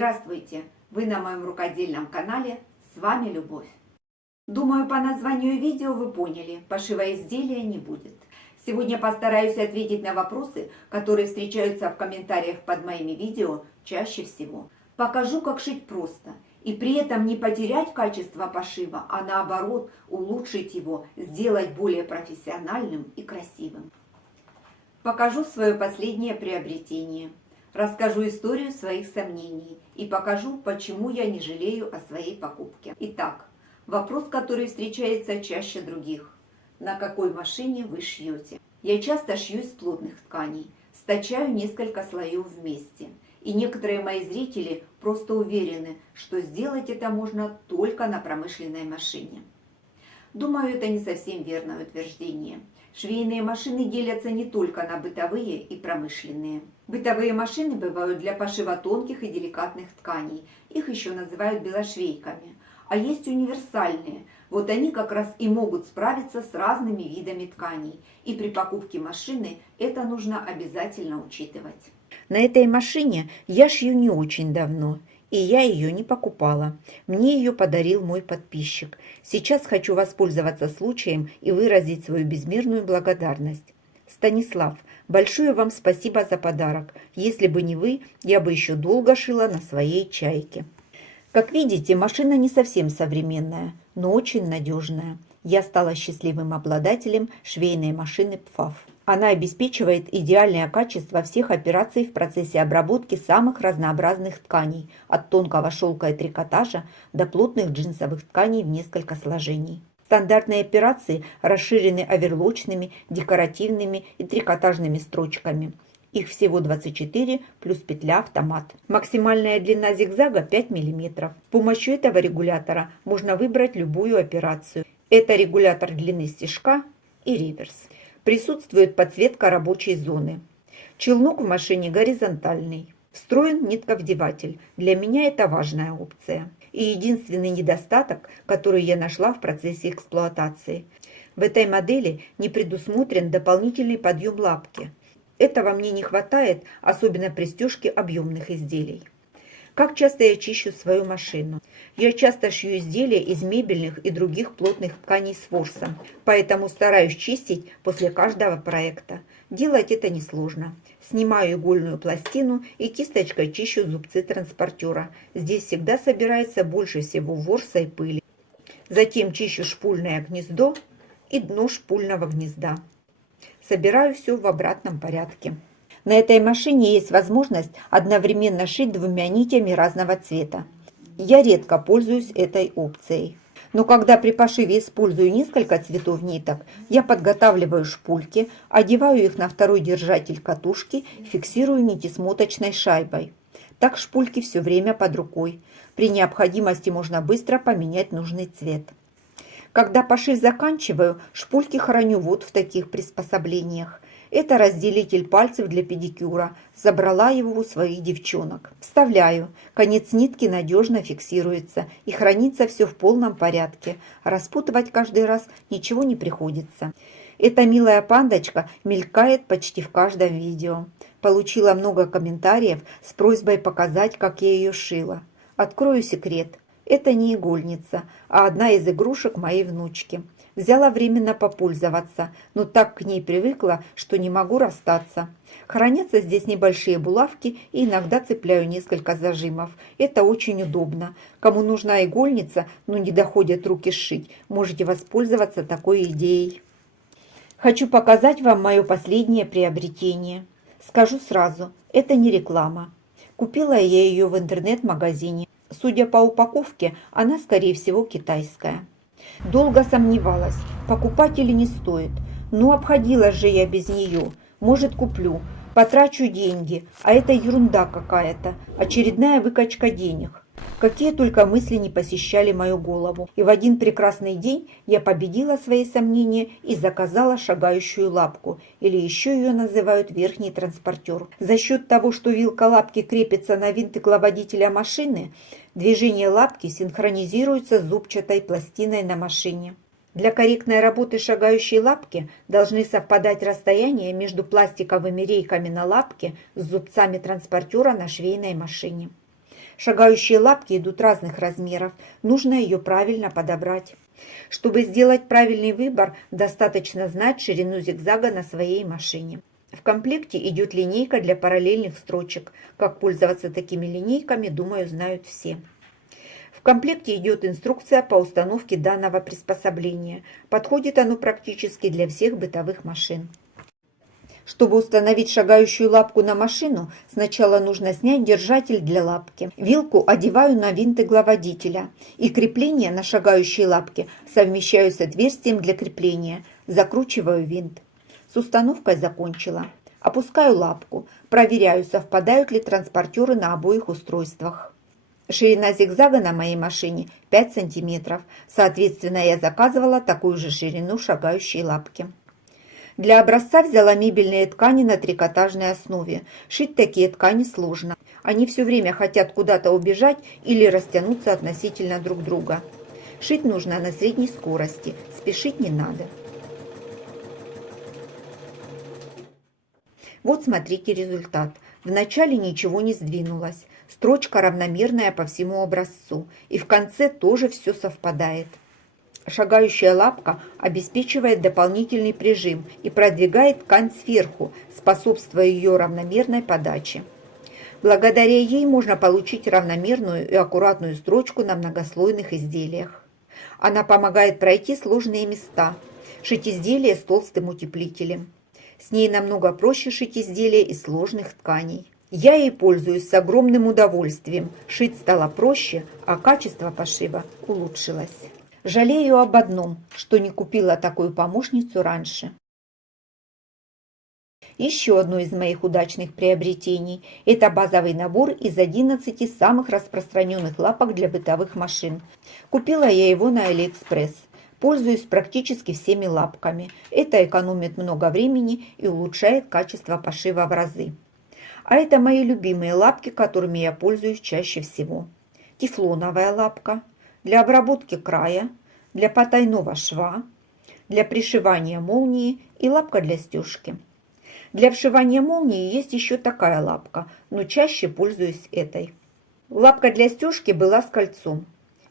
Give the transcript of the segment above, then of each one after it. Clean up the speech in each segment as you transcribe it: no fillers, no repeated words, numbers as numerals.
Здравствуйте! Вы на моем рукодельном канале, с вами Любовь. Думаю, по названию видео вы поняли, пошива изделия не будет. Сегодня постараюсь ответить на вопросы, которые встречаются в комментариях под моими видео чаще всего. Покажу, как шить просто, и при этом не потерять качество пошива, а наоборот улучшить его, сделать более профессиональным и красивым. Покажу свое последнее приобретение. Расскажу историю своих сомнений и покажу, почему я не жалею о своей покупке. Итак, вопрос, который встречается чаще других. На какой машине вы шьете? Я часто шью из плотных тканей, стачаю несколько слоев вместе. И некоторые мои зрители просто уверены, что сделать это можно только на промышленной машине. Думаю, это не совсем верное утверждение. Швейные машины делятся не только на бытовые и промышленные. Бытовые машины бывают для пошива тонких и деликатных тканей. Их еще называют белошвейками. А есть универсальные. Вот они как раз и могут справиться с разными видами тканей. И при покупке машины это нужно обязательно учитывать. На этой машине я шью не очень давно, и я ее не покупала. Мне ее подарил мой подписчик. Сейчас хочу воспользоваться случаем и выразить свою безмерную благодарность. Станислав, большое вам спасибо за подарок. Если бы не вы, я бы еще долго шила на своей чайке. Как видите, машина не совсем современная, но очень надежная. Я стала счастливым обладателем швейной машины ПФАФ. Она обеспечивает идеальное качество всех операций в процессе обработки самых разнообразных тканей, от тонкого шелка и трикотажа до плотных джинсовых тканей в несколько сложений. Стандартные операции расширены оверлочными, декоративными и трикотажными строчками. Их всего 24 плюс петля автомат. Максимальная длина зигзага 5 мм. С помощью этого регулятора можно выбрать любую операцию. Это регулятор длины стежка и реверс. Присутствует подсветка рабочей зоны. Челнок в машине горизонтальный. Встроен нитковдеватель. Для меня это важная опция. И единственный недостаток, который я нашла в процессе эксплуатации. В этой модели не предусмотрен дополнительный подъем лапки. Этого мне не хватает, особенно при стежке объемных изделий. Как часто я чищу свою машину? Я часто шью изделия из мебельных и других плотных тканей с ворсом, поэтому стараюсь чистить после каждого проекта. Делать это несложно. Снимаю игольную пластину и кисточкой чищу зубцы транспортера. Здесь всегда собирается больше всего ворса и пыли. Затем чищу шпульное гнездо и дно шпульного гнезда. Собираю все в обратном порядке. На этой машине есть возможность одновременно шить двумя нитями разного цвета. Я редко пользуюсь этой опцией. Но когда при пошиве использую несколько цветов ниток, я подготавливаю шпульки, одеваю их на второй держатель катушки, фиксирую нитесмоточной шайбой. Так шпульки все время под рукой. При необходимости можно быстро поменять нужный цвет. Когда пошив заканчиваю, шпульки храню вот в таких приспособлениях. Это разделитель пальцев для педикюра. Забрала его у своих девчонок. Вставляю. Конец нитки надежно фиксируется и хранится все в полном порядке. Распутывать каждый раз ничего не приходится. Эта милая пандочка мелькает почти в каждом видео. Получила много комментариев с просьбой показать, как я ее шила. Открою секрет. Это не игольница, а одна из игрушек моей внучки. Взяла временно попользоваться, но так к ней привыкла, что не могу расстаться. Хранятся здесь небольшие булавки и иногда цепляю несколько зажимов. Это очень удобно. Кому нужна игольница, но не доходят руки сшить, можете воспользоваться такой идеей. Хочу показать вам мое последнее приобретение. Скажу сразу, это не реклама. Купила я ее в интернет-магазине. Судя по упаковке, она, скорее всего, китайская. Долго сомневалась, покупать или не стоит. Но обходилась же я без нее. Может, куплю, потрачу деньги, а это ерунда какая-то, очередная выкачка денег. Какие только мысли не посещали мою голову. И в один прекрасный день я победила свои сомнения и заказала шагающую лапку, или еще ее называют верхний транспортер. За счет того, что вилка лапки крепится на винт игловодителя машины, движение лапки синхронизируется с зубчатой пластиной на машине. Для корректной работы шагающей лапки должны совпадать расстояния между пластиковыми рейками на лапке с зубцами транспортера на швейной машине. Шагающие лапки идут разных размеров, нужно ее правильно подобрать. Чтобы сделать правильный выбор, достаточно знать ширину зигзага на своей машине. В комплекте идет линейка для параллельных строчек. Как пользоваться такими линейками, думаю, знают все. В комплекте идет инструкция по установке данного приспособления. Подходит оно практически для всех бытовых машин. Чтобы установить шагающую лапку на машину, сначала нужно снять держатель для лапки. Вилку одеваю на винт игловодителя и крепление на шагающей лапке совмещаю с отверстием для крепления. Закручиваю винт. С установкой закончила. Опускаю лапку, проверяю, совпадают ли транспортеры на обоих устройствах. Ширина зигзага на моей машине 5 см, соответственно, я заказывала такую же ширину шагающей лапки. Для образца взяла мебельные ткани на трикотажной основе. Шить такие ткани сложно. Они все время хотят куда-то убежать или растянуться относительно друг друга. Шить нужно на средней скорости, спешить не надо. Вот смотрите результат. Вначале ничего не сдвинулось. Строчка равномерная по всему образцу. И в конце тоже все совпадает. Шагающая лапка обеспечивает дополнительный прижим и продвигает ткань сверху, способствуя ее равномерной подаче. Благодаря ей можно получить равномерную и аккуратную строчку на многослойных изделиях. Она помогает пройти сложные места, шить изделия с толстым утеплителем. С ней намного проще шить изделия из сложных тканей. Я ей пользуюсь с огромным удовольствием. Шить стало проще, а качество пошива улучшилось. Жалею об одном, что не купила такую помощницу раньше. Еще одно из моих удачных приобретений – это базовый набор из 11 самых распространенных лапок для бытовых машин. Купила я его на AliExpress. Пользуюсь практически всеми лапками. Это экономит много времени и улучшает качество пошива в разы. А это мои любимые лапки, которыми я пользуюсь чаще всего. Тефлоновая лапка для обработки края, для потайного шва, для пришивания молнии и лапка для стежки. Для вшивания молнии есть еще такая лапка, но чаще пользуюсь этой. Лапка для стежки была с кольцом.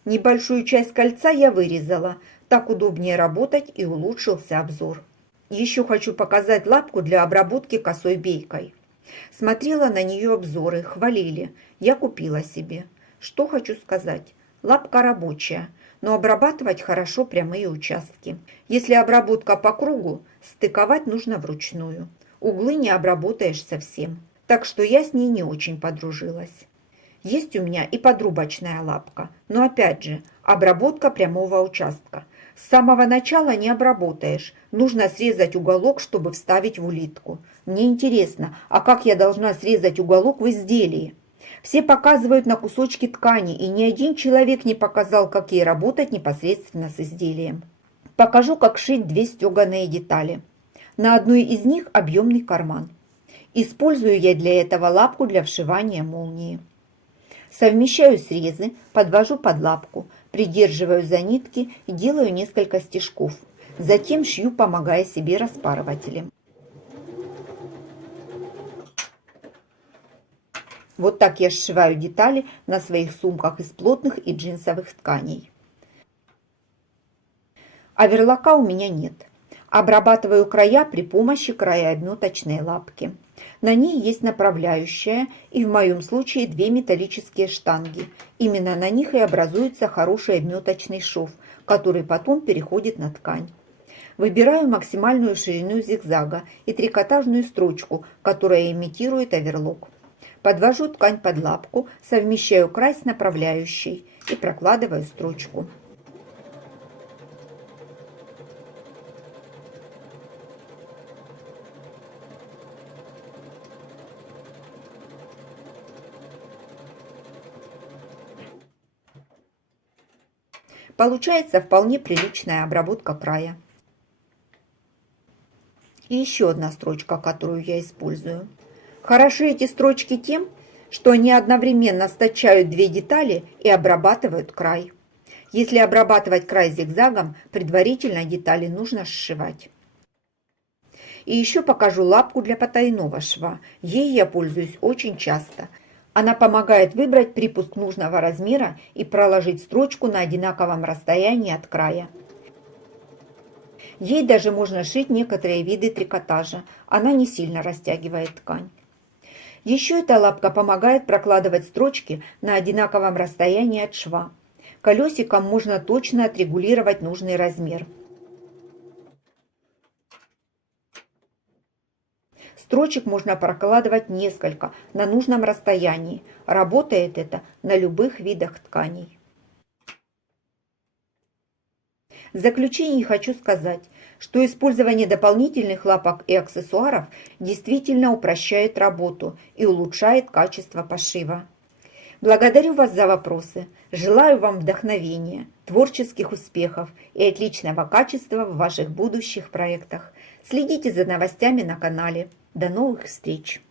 Небольшую часть кольца я вырезала, так удобнее работать и улучшился обзор. Еще хочу показать лапку для обработки косой бейкой. Смотрела на нее обзоры, хвалили. Я купила себе. Что хочу сказать? Лапка рабочая, но обрабатывать хорошо прямые участки. Если обработка по кругу, стыковать нужно вручную. Углы не обработаешь совсем. Так что я с ней не очень подружилась. Есть у меня и подрубочная лапка, но опять же, обработка прямого участка. С самого начала не обработаешь. Нужно срезать уголок, чтобы вставить в улитку. Мне интересно, а как я должна срезать уголок в изделии? Все показывают на кусочки ткани, и ни один человек не показал, как ей работать непосредственно с изделием. Покажу, как шить две стеганые детали. На одной из них объемный карман. Использую я для этого лапку для вшивания молнии. Совмещаю срезы, подвожу под лапку, придерживаю за нитки и делаю несколько стежков. Затем шью, помогая себе распарывателем. Вот так я сшиваю детали на своих сумках из плотных и джинсовых тканей. Оверлока у меня нет. Обрабатываю края при помощи краеобметочной лапки. На ней есть направляющая и в моем случае две металлические штанги. Именно на них и образуется хороший обметочный шов, который потом переходит на ткань. Выбираю максимальную ширину зигзага и трикотажную строчку, которая имитирует оверлок. Подвожу ткань под лапку, совмещаю край с направляющей и прокладываю строчку. Получается вполне приличная обработка края. И еще одна строчка, которую я использую. Хороши эти строчки тем, что они одновременно стачают две детали и обрабатывают край. Если обрабатывать край зигзагом, предварительно детали нужно сшивать. И еще покажу лапку для потайного шва. Ей я пользуюсь очень часто. Она помогает выбрать припуск нужного размера и проложить строчку на одинаковом расстоянии от края. Ей даже можно шить некоторые виды трикотажа, она не сильно растягивает ткань. Еще эта лапка помогает прокладывать строчки на одинаковом расстоянии от шва. Колесиком можно точно отрегулировать нужный размер. Строчек можно прокладывать несколько на нужном расстоянии. Работает это на любых видах тканей. В заключение хочу сказать, что использование дополнительных лапок и аксессуаров действительно упрощает работу и улучшает качество пошива. Благодарю вас за вопросы. Желаю вам вдохновения, творческих успехов и отличного качества в ваших будущих проектах. Следите за новостями на канале. До новых встреч!